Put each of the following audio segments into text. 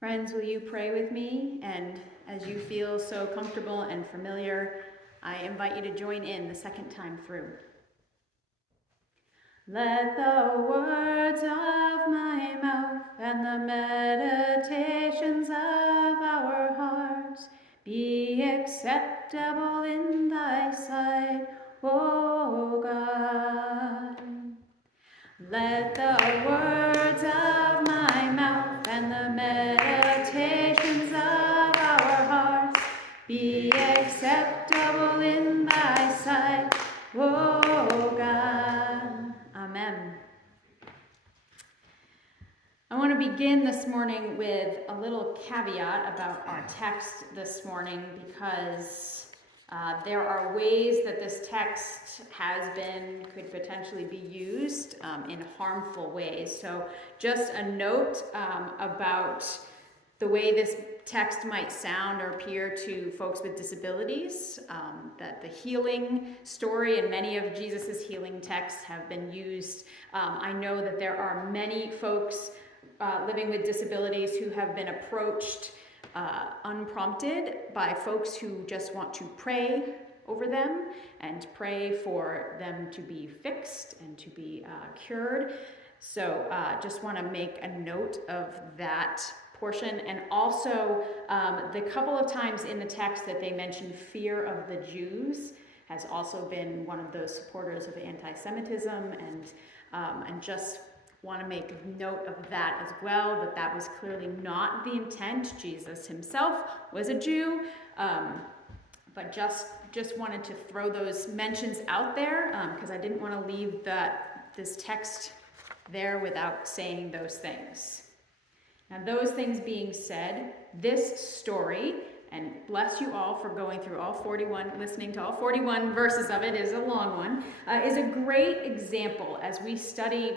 Friends, will you pray with me? And as you feel so comfortable and familiar, I invite you to join in the second time through. Let the words of my mouth and the meditations of our hearts be acceptable in thy sight, O God. Let the words of my mouth and the meditations of our hearts be acceptable in thy sight, O God. Amen. I want to begin this morning with a little caveat about our text this morning because there are ways that this text could potentially be used in harmful ways. So just a note about the way this text might sound or appear to folks with disabilities, that the healing story and many of Jesus's healing texts have been used. I know that there are many folks living with disabilities who have been approached unprompted by folks who just want to pray over them and pray for them to be fixed and to be cured. So just want to make a note of that portion. And also the couple of times in the text that they mention fear of the Jews has also been one of those supporters of anti-Semitism, and just want to make note of that as well, that was clearly not the intent. Jesus himself was a Jew, but just wanted to throw those mentions out there because I didn't want to leave this text there without saying those things. Now, those things being said, this story, and bless you all for going through listening to all 41 verses of it, is a long one, is a great example as we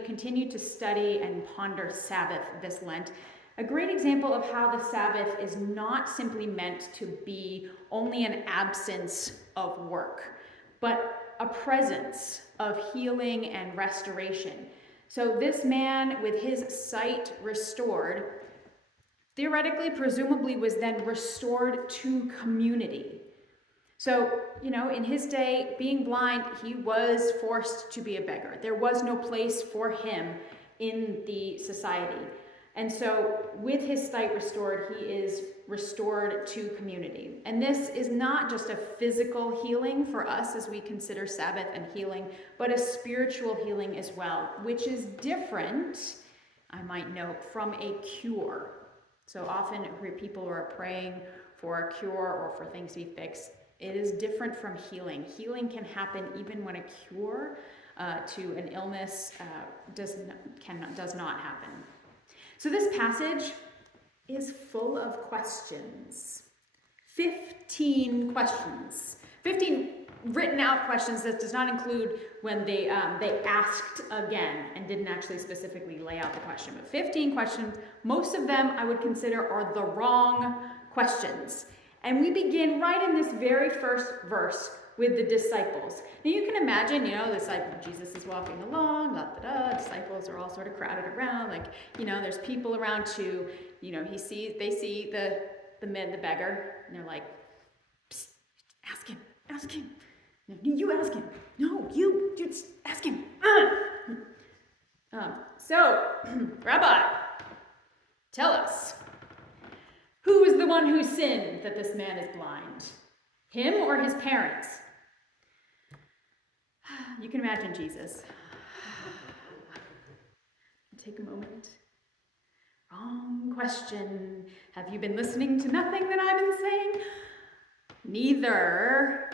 continue to study and ponder Sabbath this Lent. A great example of how the Sabbath is not simply meant to be only an absence of work, but a presence of healing and restoration. So this man, with his sight restored, theoretically, presumably, was then restored to community. So, in his day, being blind, he was forced to be a beggar. There was no place for him in the society. And so, with his sight restored, he is restored to community. And this is not just a physical healing for us as we consider Sabbath and healing, but a spiritual healing as well, which is different, I might note, from a cure. So often people are praying for a cure or for things to be fixed. It is different from healing. Healing can happen even when a cure to an illness does not happen. So this passage is full of questions. 15 questions. 15 written out questions. That does not include when they asked again and didn't actually specifically lay out the question. But 15 questions, most of them I would consider are the wrong questions. And we begin right in this very first verse with the disciples. Now you can imagine, Jesus is walking along, disciples are all sort of crowded around, there's people around too. They see the beggar, and they're like, psst, ask him. You ask him. No, you just ask him. So, Rabbi, tell us, who is the one who sinned that this man is blind? Him or his parents? You can imagine Jesus. Take a moment. Wrong question. Have you been listening to nothing that I've been saying? Neither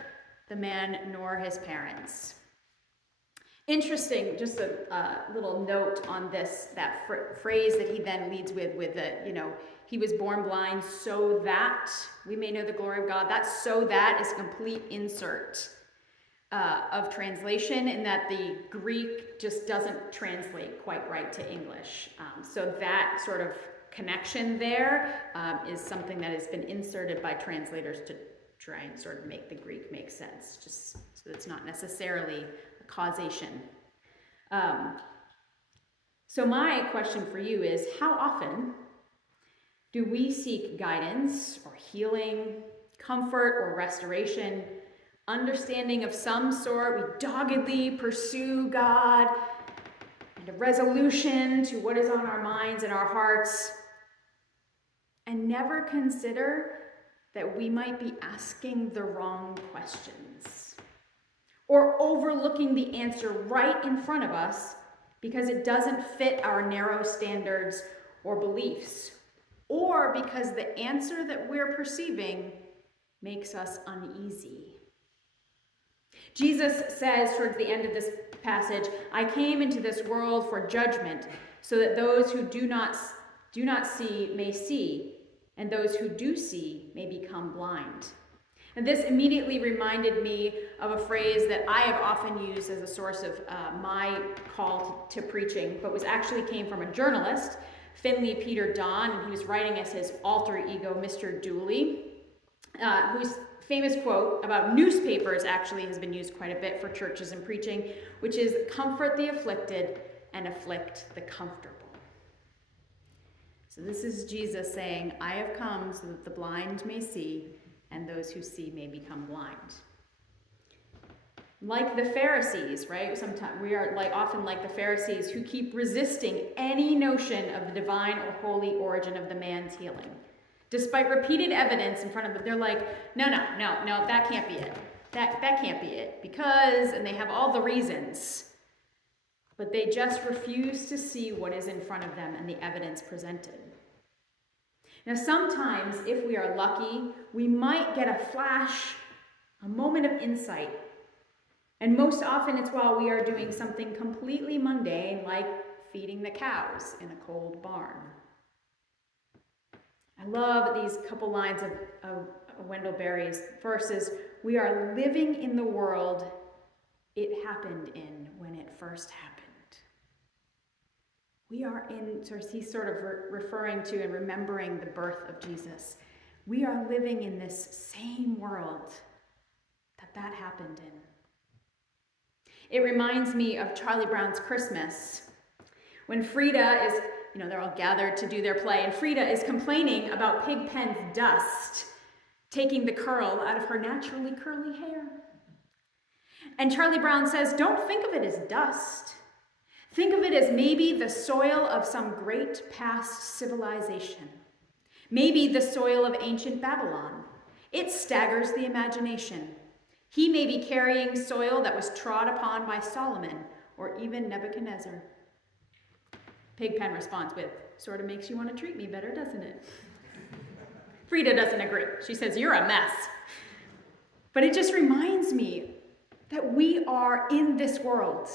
the man nor his parents. Interesting, just a little note on that phrase that he then leads with he was born blind so that we may know the glory of God. That "so that" is a complete insert of translation, in that the Greek just doesn't translate quite right to English. So that sort of connection there is something that has been inserted by translators to try and sort of make the Greek make sense, just so it's not necessarily a causation. So my question for you is, how often Do we seek guidance or healing, comfort or restoration, understanding of some sort? We doggedly pursue God and a resolution to what is on our minds and our hearts, and never consider that we might be asking the wrong questions or overlooking the answer right in front of us because it doesn't fit our narrow standards or beliefs, or because the answer that we're perceiving makes us uneasy. Jesus says towards the end of this passage, "I came into this world for judgment, so that those who do not see may see, and those who do see may become blind." And this immediately reminded me of a phrase that I have often used as a source of my call to preaching, but came from a journalist, Finley Peter Don, and he was writing as his alter ego, Mr. Dooley, whose famous quote about newspapers actually has been used quite a bit for churches and preaching, which is, "Comfort the afflicted and afflict the comfortable." So this is Jesus saying, "I have come so that the blind may see, and those who see may become blind." Like the Pharisees, right? Sometimes we are often like the Pharisees who keep resisting any notion of the divine or holy origin of the man's healing. Despite repeated evidence in front of them, they're like, no, that can't be it. That can't be it. Because, and they have all the reasons. But they just refuse to see what is in front of them and the evidence presented. Now, sometimes, if we are lucky, we might get a flash, a moment of insight. And most often it's while we are doing something completely mundane, like feeding the cows in a cold barn. I love these couple lines of Wendell Berry's. First is, "We are living in the world it happened in when it first happened." We are in, he's sort of referring to and remembering the birth of Jesus. We are living in this same world that happened in. It reminds me of Charlie Brown's Christmas, when Frida is, they're all gathered to do their play, and Frida is complaining about Pigpen's dust taking the curl out of her naturally curly hair. And Charlie Brown says, "Don't think of it as dust. Think of it as maybe the soil of some great past civilization. Maybe the soil of ancient Babylon. It staggers the imagination. He may be carrying soil that was trod upon by Solomon or even Nebuchadnezzar." Pigpen responds with, "Sort of makes you want to treat me better, doesn't it?" Frida doesn't agree. She says, "You're a mess." But it just reminds me that we are in this world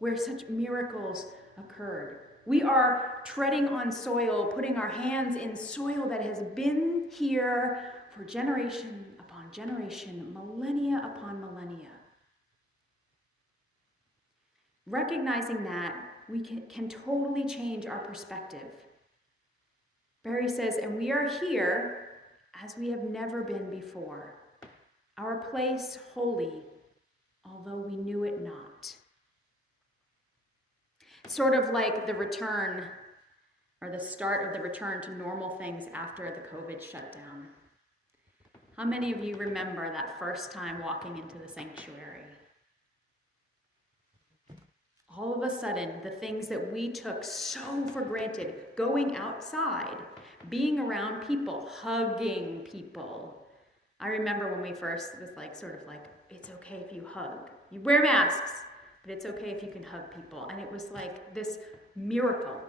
where such miracles occurred. We are treading on soil, putting our hands in soil that has been here for generation upon generation, millennia upon millennia. Recognizing that, we can totally change our perspective. Barry says, "And we are here as we have never been before, our place holy, although we knew it not." Sort of like the return, or the start of the return to normal things after the COVID shutdown. How many of you remember that first time walking into the sanctuary? All of a sudden, the things that we took so for granted, going outside, being around people, hugging people. I remember when we first, it was it's okay if you hug. You wear masks, but it's okay if you can hug people. And it was like this miracle.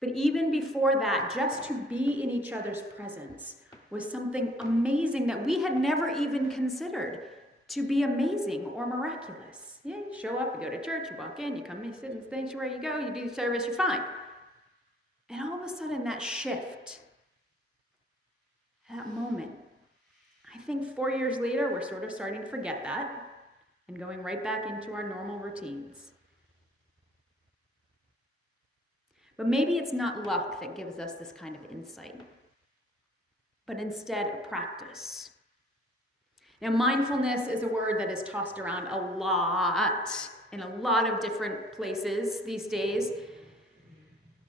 But even before that, just to be in each other's presence was something amazing that we had never even considered to be amazing or miraculous. Yeah, you show up, you go to church, you walk in, you come, you sit in the sanctuary, you go, you do the service, you're fine. And all of a sudden, that shift, that moment, I think 4 years later, we're sort of starting to forget that and going right back into our normal routines. But maybe it's not luck that gives us this kind of insight, but instead a practice. Now, mindfulness is a word that is tossed around a lot in a lot of different places these days.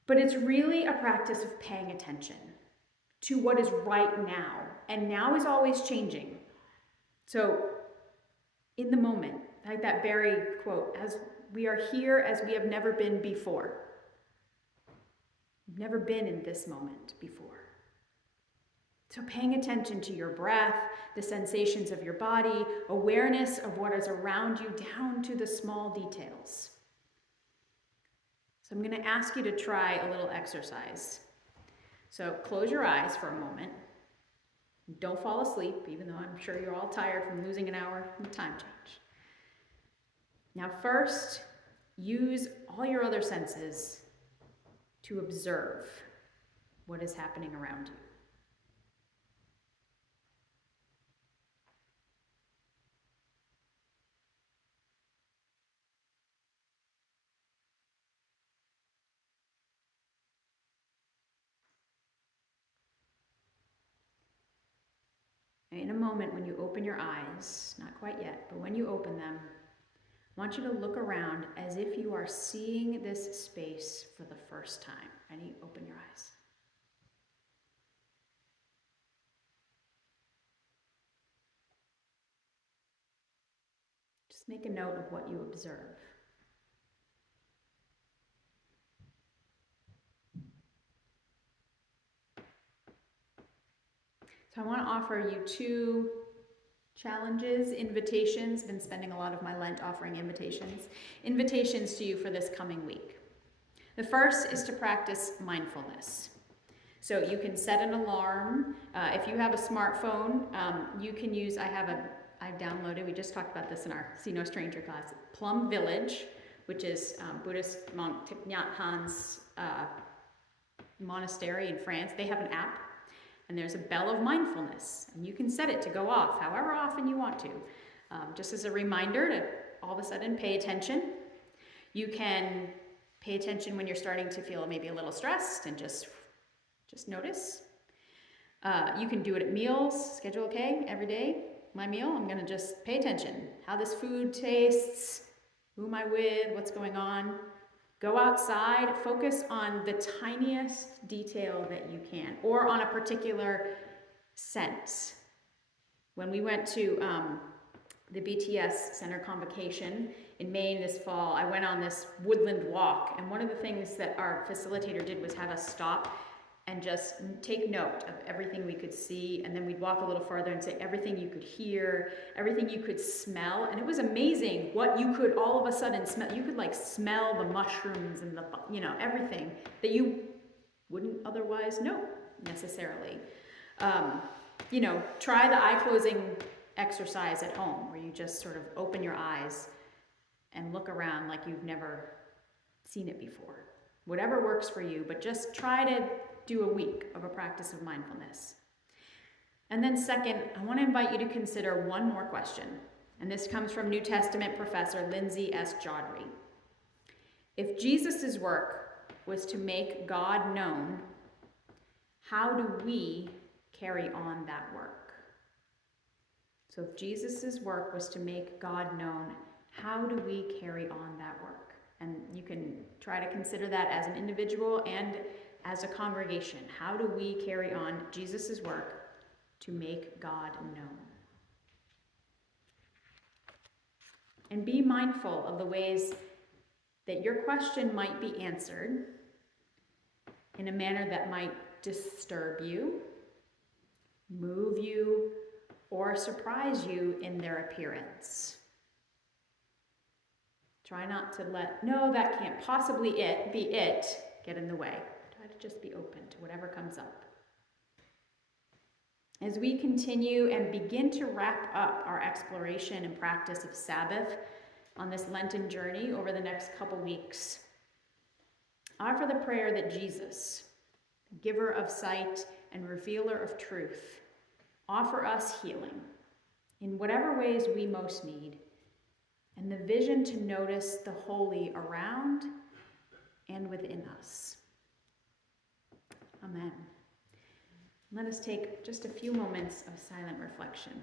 But it's really a practice of paying attention to what is right now. And now is always changing. So in the moment, like that Barry quote, as we are here as we have never been before. We've never been in this moment before. So paying attention to your breath, the sensations of your body, awareness of what is around you down to the small details. So I'm going to ask you to try a little exercise. So close your eyes for a moment. Don't fall asleep, even though I'm sure you're all tired from losing an hour in time change. Now first, use all your other senses to observe what is happening around you. In a moment, when you open your eyes, not quite yet, but when you open them, I want you to look around as if you are seeing this space for the first time. Ready? Open your eyes. Just make a note of what you observe. So I want to offer you two challenges, invitations. Been spending a lot of my Lent offering invitations to you for this coming week. The first is to practice mindfulness. So you can set an alarm. If you have a smartphone, you can use, I've downloaded, we just talked about this in our See No Stranger class, Plum Village, which is Buddhist monk Thich Nhat Hanh's monastery in France. They have an app. And there's a bell of mindfulness, and you can set it to go off however often you want to. Just as a reminder to all of a sudden pay attention. You can pay attention when you're starting to feel maybe a little stressed and just notice. You can do it at meals, schedule, okay, every day, my meal, I'm gonna just pay attention. How this food tastes, who am I with, what's going on. Go outside, focus on the tiniest detail that you can, or on a particular sense. When we went to the BTS Center Convocation in Maine this fall, I went on this woodland walk, and one of the things that our facilitator did was have us stop and just take note of everything we could see, and then we'd walk a little farther and say everything you could hear, everything you could smell, and it was amazing what you could all of a sudden smell. You could like smell the mushrooms and the, everything that you wouldn't otherwise know necessarily. Try the eye closing exercise at home, where you just sort of open your eyes and look around like you've never seen it before. Whatever works for you, but just try to do a week of a practice of mindfulness. And then second, I want to invite you to consider one more question. And this comes from New Testament professor Lindsay S. Jodry. If Jesus' work was to make God known, how do we carry on that work? So if Jesus' work was to make God known, how do we carry on that work? And you can try to consider that as an individual and as a congregation. How do we carry on Jesus' work to make God known? And be mindful of the ways that your question might be answered in a manner that might disturb you, move you, or surprise you in their appearance. Try not to let, no, that can't possibly be it, get in the way. Try to just be open to whatever comes up. As we continue and begin to wrap up our exploration and practice of Sabbath on this Lenten journey over the next couple weeks, offer the prayer that Jesus, giver of sight and revealer of truth, offer us healing in whatever ways we most need, and the vision to notice the holy around and within us. Amen. Let us take just a few moments of silent reflection.